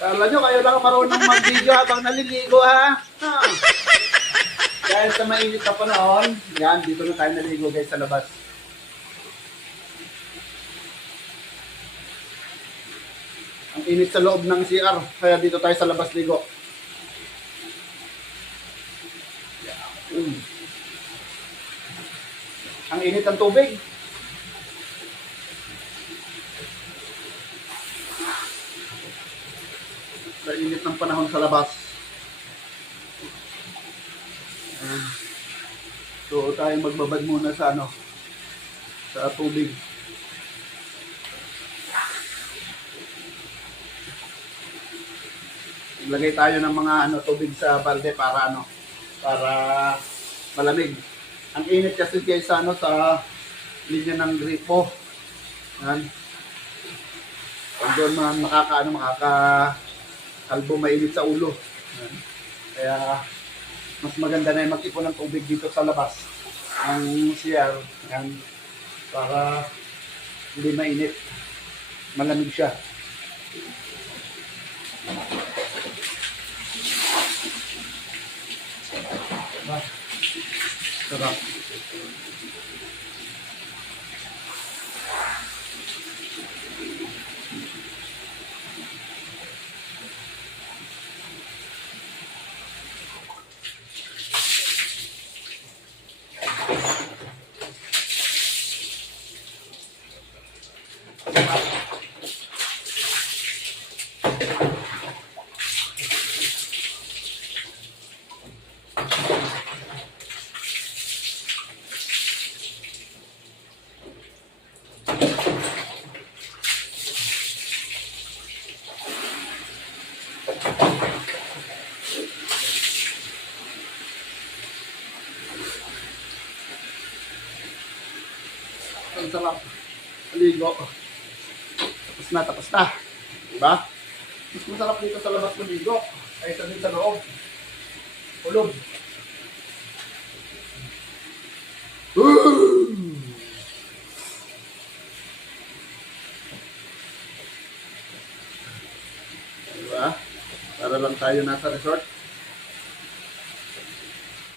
Kala nyo, kayo lang marunong mag-video habang naliligo ha. ha. Dahil sa mainit na panahon, yan, dito na tayo naligo guys sa labas. Ang init sa loob ng CR, kaya dito tayo sa labas ligo. Mm. Ang init ng tubig. Sa init ng panahon sa labas. Ayan. So tayo magbabad muna sa ano sa tubig. Maglagay tayo ng mga ano tubig sa balde para ano para malamig. Ang init kasi guys sa ano sa linya ng gripo. Yan. Pag doon man makaka ano makaka kalbo mainit sa ulo. Kaya mas maganda na yung mag-ipon ng tubig dito sa labas. Ang CR, yan, para hindi mainit. Malamig siya. Diba? Sarap. Ang sarap. Ligo. Tapos na, tapos na. Diba? Mas masarap dito sa labas maligo. Kaysa din sa loob. Kulog. Woo! Diba? Para lang tayo nasa resort.